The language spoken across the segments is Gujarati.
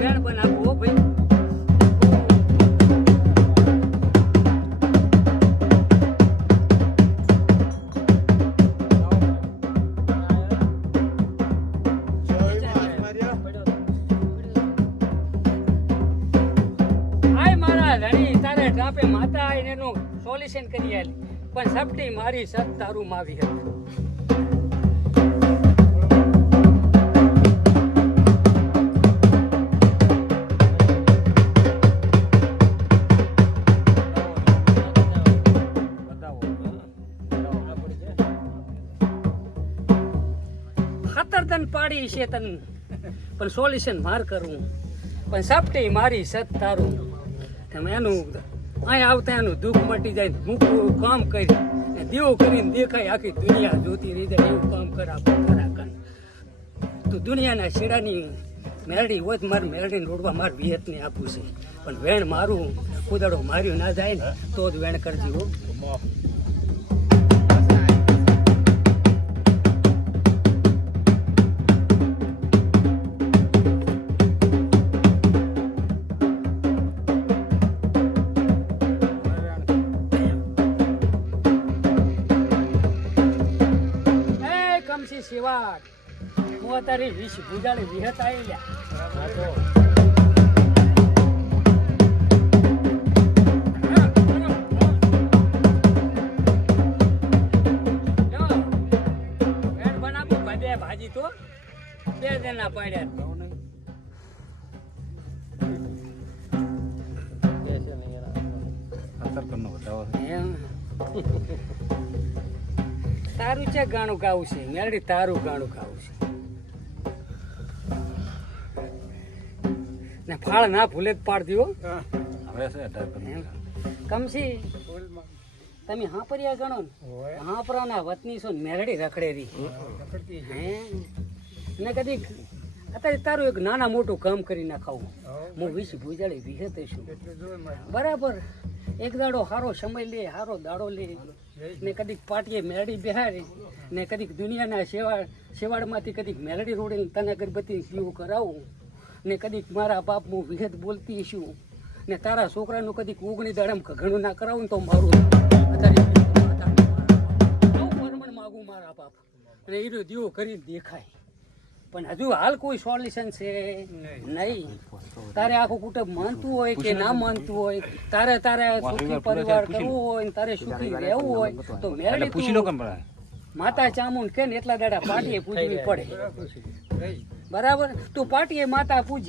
વેણ બનાવવું હો ભાઈ. માતા આવીને એનું સોલ્યુશન કરી આલી પણ સપટી મારી સત તારું માવી હતી. ખતરદન પાડી છે તન પણ સોલ્યુશન માર કરવું પણ સપટી મારી સત તારું એનું અહીંયા આવતા એનું દુઃખ મટી જાય મૂકવું કામ કરી દીવો કરીને દેખાય આખી દુનિયા જોતી રહી જાય એવું કામ કરા કન તું દુનિયાના શેડાની મેરડી હોય તો મારે મેરડીને રોડવા મારે વિયતને આપવું છે પણ વેણ મારું કુદાડો માર્યું ના જાય ને તો જ વેણ કરજી હો. સેવા હું અત્યારે 20 ભૂજાળી વિહત આવી લ્યા. બનાવું ભાજે ભાજી તો 2 જણા પાડ્યા. તારું છે ગાણું ગાવું છે મેરડી તારું ગાણું ગાવું છે ને ફાળ ના ભૂલે જ પાડ દીવો. કમસી તમે હાંપરિયા ગણો ને હાંપરાના વતની છો મેરડી રખડેરી હે ને કદી અત્યારે તારું એક નાના મોટું કામ કરી નાખાવું હું 20 ભૂજાળી વિહતે છું બરાબર. એક દાડો સારો સમય લે સારો દાડો લે ને કદીક પાટીએ મેરડી બેહારી ને કદીક દુનિયાના શેવાડમાંથી કદીક મેરડી રોડે તને અગરબત્તી પીવું કરાવું ને કદીક મારા બાપ હું વિહત બોલતી છું ને તારા છોકરાનું કદીક ઉગણી દાડમ ઘણું ના કરાવું ને તો મારું અત્યારે માગું મારા બાપ અને એ દીવો કરીને દેખાય પણ હજુ હાલ કોઈ સોલ્યુશન છે નહીં. તારે આખું કુટુંબ માનતું હોય કે ના માનતું હોય તારે સુખી પરિવાર કરવું હોય ને તારે સુખી રહેવું હોય તો મેરડી પૂછી લો માતા ચામુંડ કે ને એટલા દાડા પાટીએ પૂજવી પડે બરાબર. તું પાટીએ માતા પૂજ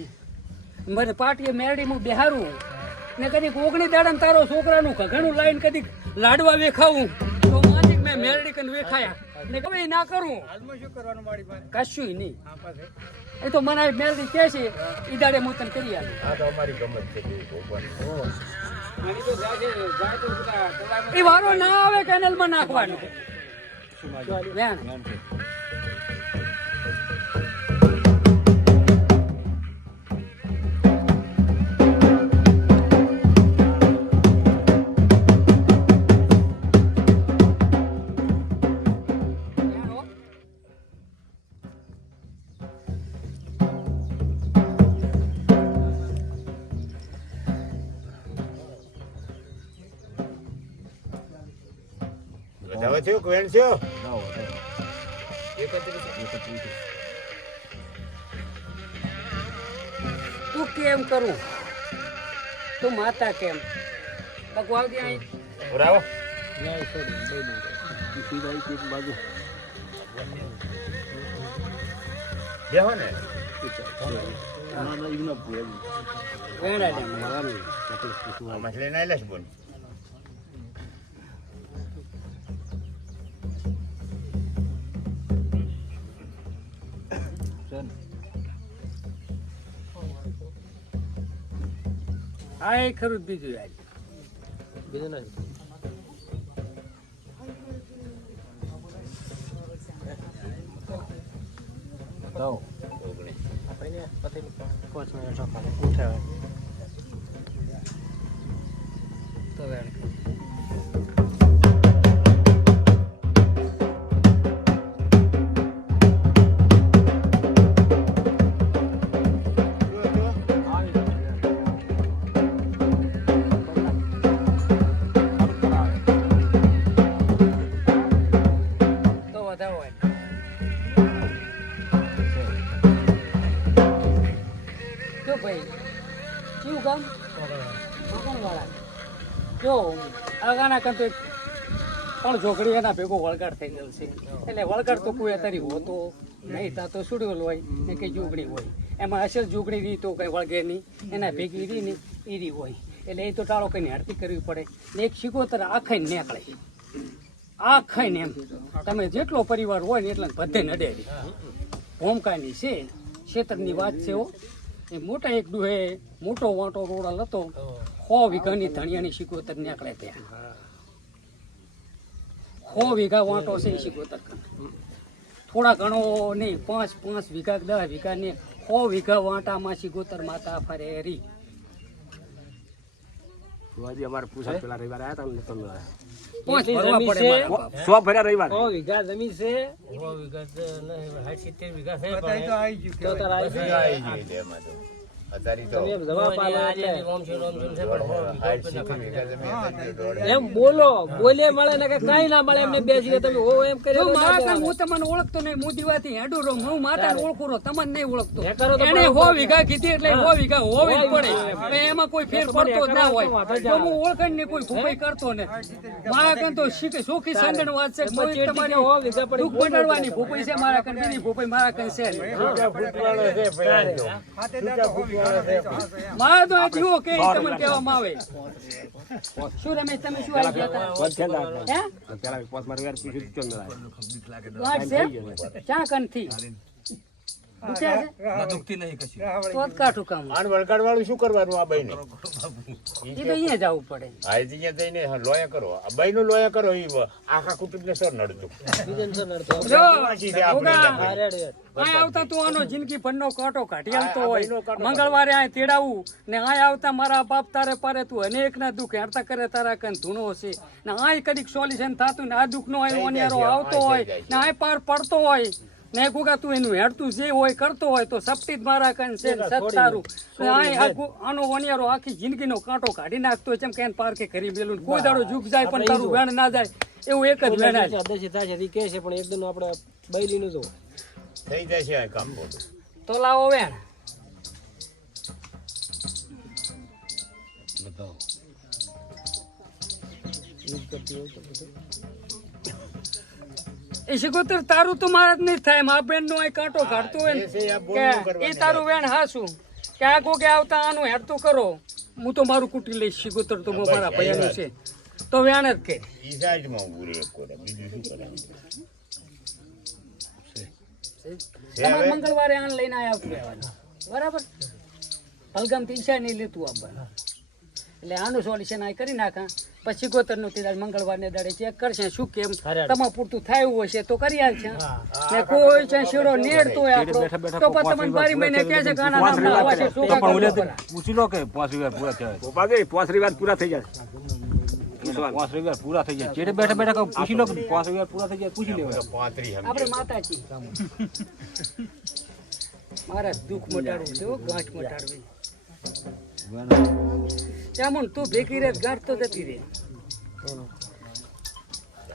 મને પાટીએ મેરડી હું બેહારું ને કદીક ઓગણી દાડા તારો છોકરાનું ઘણું લાઈન કદીક લાડવા વેખાવું તો માલિક મેં મેરડી કન વેખાયા ને કઈ ના કરું કશું નહીં. એ તો મને મેલડી કે છે ઈ દાડે હું તને કરી આલું. એ વારો ના આવે કેનલમાં નાખવાનો વેણ. હવે થયું કે વેણ થયો તું કેમ કરું તું માતા કેમ ભગવાન અહીં બરાબર બેહો ને મછલી ના લેશ બોલ હા એ ખરું બીજું યાર બીજું નહીં તો આપણે પતિ 5 મિનિટ ઉઠાવે તો વેણ જો ભાઈ કયું ગામ મકણવાળા જો આગાના કરતો પણ ઝોકડી એના ભેગો વળગાડ થઈ ગયો છે એટલે વળગાડ તો કોઈ અત્યારે હોતો નહીં તા તો સુડેલ હોય ને કે જુગણી હોય એમાં અસલ જુગણી રહી તો કંઈ વળગે નહીં એના ભેગી રહી ને એ રહી હોય એટલે એ તો ટાળો કઈને હડતી કરવી પડે ને એક શિકોતર આખાઈને નીકળે આખાઈને એમ તમે જેટલો પરિવાર હોય ને એટલા બધે નડે હોમકાની છે ક્ષેત્રની વાત છે હો એ મોટા એક ડુહે મોટો વાંટો રોડલ હતો 100 વીઘાની ધણિયાની શિકોતર નીકળે ત્યાં 100 વીઘા વાંટો છે એ શિકોતર થોડા ઘણો નહીં 5 વીઘા 10 વીઘા ને 100 વીઘા વાંટામાં શિકોતર માતા ફરે રી અમારે પૂછા પેલા રવિવારે આવ્યા હતા ને પાંચ ભરવા પડે મારા બાપ. 100 ભર્યા રવિવારે 100 વીઘા જમીન છે 100 વીઘા તો નહીં, 60-70 વીઘા છે પણ તો તારા આવી છે. આવી ગઈ એટલે એમાં તો અત્યારે તો તમે જવાબ દોઢ આલો હાથ એટલે સિત્તેર વીઘા જમીન હતી, દોઢ એમ બોલો બોલે મળે ને કે કઈ ના મળે એમને બેસી તમે હો એમ જો કરી મારા કાન હું તમને ઓળખતો નહીં હું દીવાથી હેડું રહું હું માતાને ઓળખું રહું તમને નહીં ઓળખતો એ કરો તો એને પણ 100 વીઘા કીધી એટલે 100 વીઘા હોવી જ પડે હવે એમાં કોઈ ફેર પડતો જ ના હોય તો હું ઓળખાણ ને કોઈ ભૂપાઈ કરતો ને મારા કાન તો સુખી સાંગણ વાત છે કોઈ તમારી 100 વીઘા પડી દુઃખ મટાડવાની ભૂપાઈ છે મારા કાન બીજી ભૂપાઈ મારા કાન છે નહીં. ફૂટવાળો છે ભાઈ તો. ફૂટવાળો છે. મારા તો આ જુઓ કે ઈ તમને કહેવામાં આવે શું રમેશ તમે શું આવી ગયા હતા હે પેલા 5 માં રવિવારે પૂછ્યું તો ચલ વાત છે ચા કનથી પૂછ્યા છે તો જ કાઠું કામ આને વળગાડવાળું શું કરવાનું આ બાઈને? એ તો અહીંયા જવું પડે આ અહીંયા જઈને લોયા કરો, આ બાઈનું લોયા કરો, ઈ આખા કુટુંબને સર નડતું. જો પાછી છે આપણે ઓગા, એટલે. અહીં આવતા તું આનો જિંદગી ભરનો કાંટો કાઢી આવતો હોય મંગળવારે અહીં તેડાવું ને અહીં આવતા મારા બાપ તારે પારે તું અનેકના દુઃખ હેરતા કરે તારા કન ધૂણો છે ને અહીં કદીક સોલ્યુશન થતું ને આ દુઃખનો અહીં ઓનિયારો આવતો હોય ને અહીં પાર પડતો હોય ને ગુગા તું એનું હેડતું જે હોય કરતો હોય તો સપટી જ મારા કન છે ને સત તારું ને અહીં આનો ઓનિયારો આખી જિંદગીનો કાંટો કાઢી નાખતો હોય જેમ કે એને પારકે કરી મેલું કોઈ દાડો ઝૂક જાય પણ તારું વેણ ના જાય એવું એક જ વેણ જ. દસી થાય છે કે છે પણ એકદમ આપણે બૈલીનું જો થઈ જાય છે આ કામ બધું. તો લાવો વેણ એ શિકોતર તારું તો મારા જ નહીં થાય મા બેન નો કાંટો કાઢતો હોય ને કે એ તારું વેણ હાસું કે આ કોકે આવતા આનું હેડતું કરો હું તો મારું કુટી લઈશ શિકોતર તો મારા ભયાનું છે તો વેણ જ કે ઈ સાઈડમાં ઊભું રહે એક કોરે, બીજું શું કરે? તમારે મંગળવારે આને લઈને આવતું રહેવાનું બરાબર હલગામથી ઈચ્છા નહીં લેતું આપવાનું એટલે આનું સોલ્યુશન આ કરી નાખા પછી ગોતરનું તે દાડે મંગળવારને દાડે ચેક કરશે શું કેમ તમારે પૂરતું થાય હશે તો કરી આવશે ને કોઈ છે શેડો નેડતો હોય આપણો તો પછી તમને બારી મહિને કહે છે ગાના નામના આવા છે શું પૂછી લો કે 5 રવિવાર પૂરા થયા ગોપાલ 5 રવિવાર પૂરા થઈ જાય 5 રવિવાર પૂરા થઈ જાય ચેડે બેઠા બેઠા પૂછી લો કે 5 રવિવાર પૂરા થઈ જાય પૂછી લેવાય 35 આપણે માતાજી મારા દુઃખ મટાડવું છે ગાંઠ મટાડવી ચામુન તું ભેગી રે ગાંઠ તો જતી રે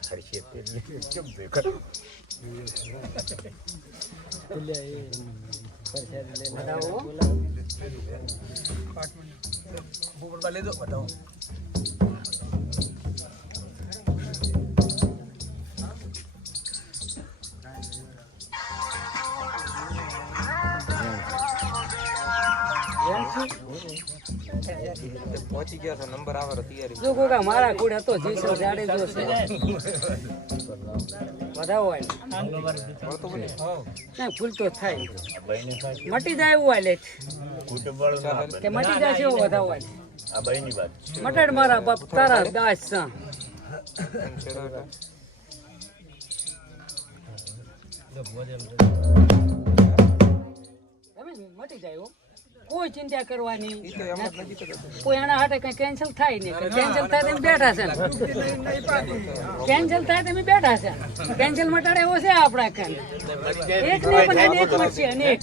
હરશે પેલે કેમ બેકર બતાવો પહોંચી ગયા છે નંબર આવે તૈયારી જો ગોગા મારા કુડ હતો જીસો જાડે જો છે વધાવો હોય ના ફૂલ તો થાય બાઈને સાહેબ મટી જાય એવું હાલે કુટુંબવાળું ના બને. કે મટી જાય છે એવું વધાવો હોય આ બાઈની વાત. મટાડ મારા બાપ તારા દાસ સા મટી જાય હો. કોઈ ચિંતા કરવાની કોઈ એના હાટે કઈ કેન્સલ થાય નહીં કેન્સલ થાય તમે બેઠા છે કેન્સલ થાય તમે બેઠા છે કેન્સલ મટાડે એવો છે આપણા કાન એક નહીં પણ અનેક મળશે અનેક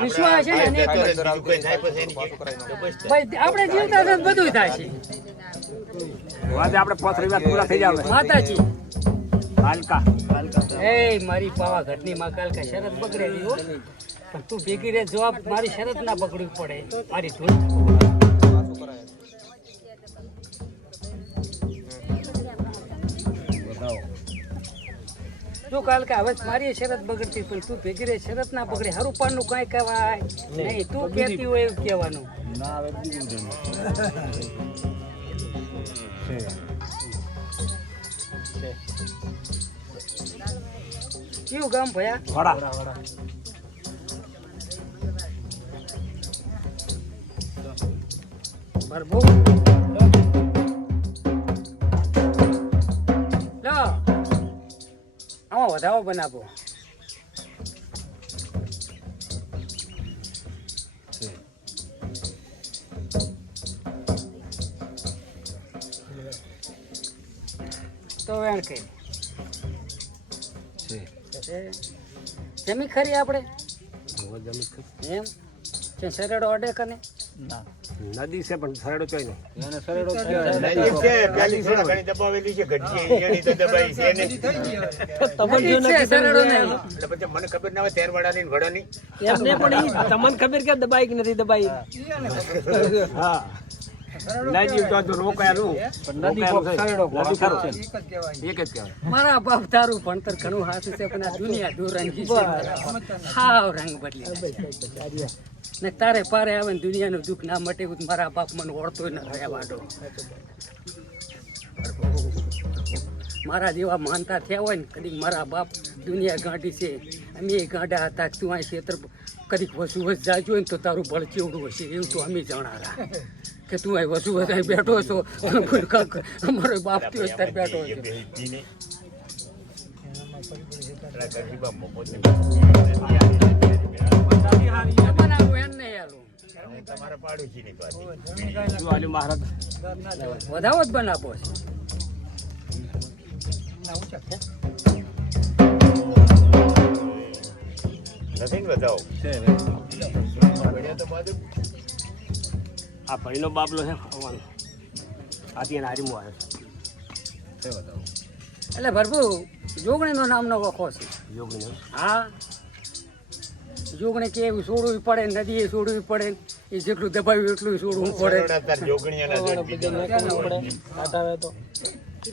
વિશ્વાસ છે ને અનેક મળશે. બીજું કોઈ થાય પછી એની તો બસ થાય. ભાઈ આપણે જીવતા છે બધું થાય છે આપણે 5 રવિવાર પૂરા થઈ જાય માતાજી હાલકા એ મારી પાવાગઢની માં કાલકા શરત બગડેલી હો પણ તું ભેગી રે જવાબ મારી શરત ના બગડવી પડે મારી ધૂળ તું કાલકા હવે મારી શરત બગડતી પણ તું ભેગી રે શરત ના બગડે હારું પાનનું કાંઈ કહેવાય નહીં તું કહેતી હોય એવું કહેવાનું ના આવે બીજું કયું ગામ ભયા વાડા બરબો લો આમાં વધાવો બનાવો તો વેણ કઈ જમી ખરી આપણે એમ છે સરળ ઓડે કને નદી છે પણ સરડો ચોય નહીં એને સરડો નજીક છે પેલી છે ઘણી દબાવેલી છે ઘટી એની તો દબાઈ છે ને નજીક છે, સરળો નહીં. એટલે પછી મને ખબર ના હોય તેરવાડાની ને વડાની એમને પણ ઈ તમને ખબર કે દબાઈ કે નથી દબાઈ હા નદી તો રોકાયેલું પણ નદી સરડો નદી ખરું છે એક જ કહેવાય મારા બાપ તારું ભણતર ઘણું હાથું છે પણ આ દુનિયા દુરંગી છે હાવ રંગ બદલી નાખે. ને તારે પારે આવે ને દુનિયાનું દુઃખ ના મટે એવું તો મારા બાપ મને ઓળતો ન રહ્યા વાડો મારા જેવા માનતા થયા હોય ને કદી મારા બાપ દુનિયા ગાંડી છે અમે ગાંડા હતા તું આ ક્ષેત્ર કદીક વસુ વસ જાજો હોય ને તો તારું બળ ચેવડું હશે એવું તો અમે જણારા કે તું આ વસુ વસ અહીં બેઠો છો અને કોઈ કાંક અમારો બાપ થયો છે ત્યારે બેઠો છે બનાવું એમ નહીં આલું તમારા પાડોશી ની પાછી શું આલ્યું મહારાજ વધાવો જ બનાવો છે નથી ને બતાવો છે ઘડિયા તો બાજુ આ ભાઈનો બાબલો છે આવવાનો આથી એને હારીમું આવે છે બતાવો એટલે ભરપુ જોગણીનો નામનો વખો છે યોગીનો હા જોગણી કે એવું છોડવું પડે નદીએ છોડવી પડે એ જેટલું દબાવ્યું એટલું છોડવું પડે સરળ હતા જોગણીયાના જોડ બીજા પડે કાટાવે તો